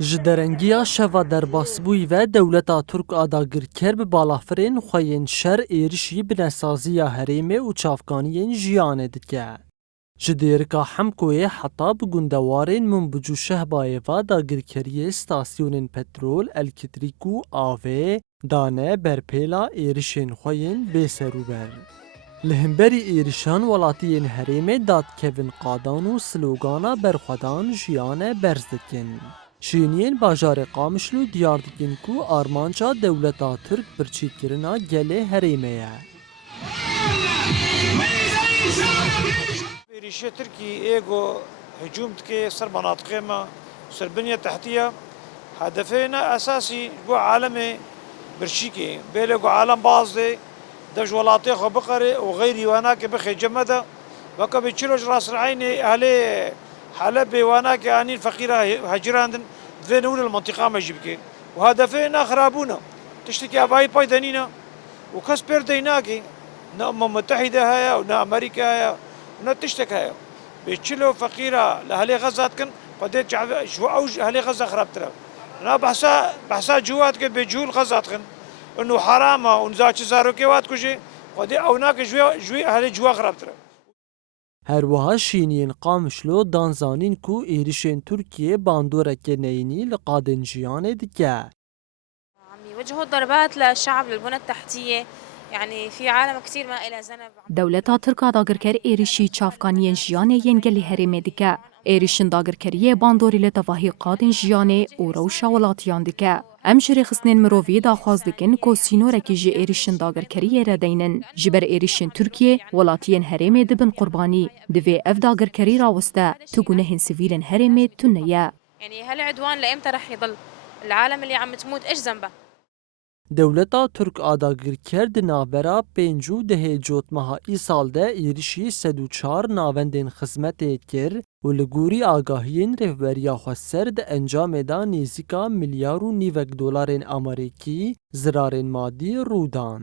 ji derengiya şeva derbasbûyî ve dewleta Türk adagirker bi balafirên xwe yên şer êrişî binesaziya herêmê û çavkaniyên jiyanê dike. Ji dêrika Hemkoyê heta bi gundewarên min bi cûşehbayê ve dagirkeriyê stasyonên petrol, elektrîk û avê dane berpêla êrişên xwe yên bêserûber. Li hemberî êrişan welatiyên herêmê dadkevin qadan û slogana berxwedan jiyane berz dikin. Şîniyên bajarê Qamişlo diyar dikin ku armanca dewleta Türk birçîkirina gelê herêmê ye. ریشه ترکی ایگو هجوم تکی سر مناطقه ما سر بنیه تحتیه هدفنا اساسی جو عالم برشیکی بیله جو عالم بازده دج ولاتی خو بقره و غیری وانا که بخی جمده وکا بچلوش راس العين اهلی حلب وانا که انین فقیره هجراندن ذي نقول المنطقه ما يجيبك وهدفنا خرابونا تشتكي اباي بايدانينا وكاس بيرديناكي نا متحده هيا ونا امريكا هيا ونتشتك هيا بيتشلو فقيرة لأهلي غزة كن بديت شو أوج أهلي غزة خربت له أنا بحسا جوات كن بيجول غزة كن إنه حرامة ونزاش زاروكي وات كوجي ودي أوناك جوي أهلي جوا خربت له. هەروەها شینiyên Qamişlo danzanîn ku êrişên Tirkiyê bandoreke neyînî li qadên jiyanê dike. عم يوجهوا ضربات للشعب للبنى التحتية يعني في عالم كثير ما إلى ذنب. دولتا ترکا داگرکر ایریشی چافکانیین جیانه ین گلی هرمه دکه. ایریشن داگرکریه باندوری لطفاهی قادن جیانه و روشا ولاتیان دکه. ام جری خسنین مرووی داخواز دکن که سینورکی جی ایریشن داگرکریه را دینن. جبر ایریشن ترکیه ولاتیین هرمه دبن قربانی. دوی اف داگرکری راوسته تو گنهن سیویلن هرمه تنیه. يعني هالعدوان لإمتى رح يضل؟ العالم اللي عم تموت إيش ذنبه؟ Dewleta Türk adagirker di navbera pênc û dihê cotmeha îsal de êrişî 104 navendên xizmetê kir û li gorî agahiyên rêveberiya xwe ser di encamê da nêzîka milyar û nîvek dolarên Amerîkî zirarên madî rûdan.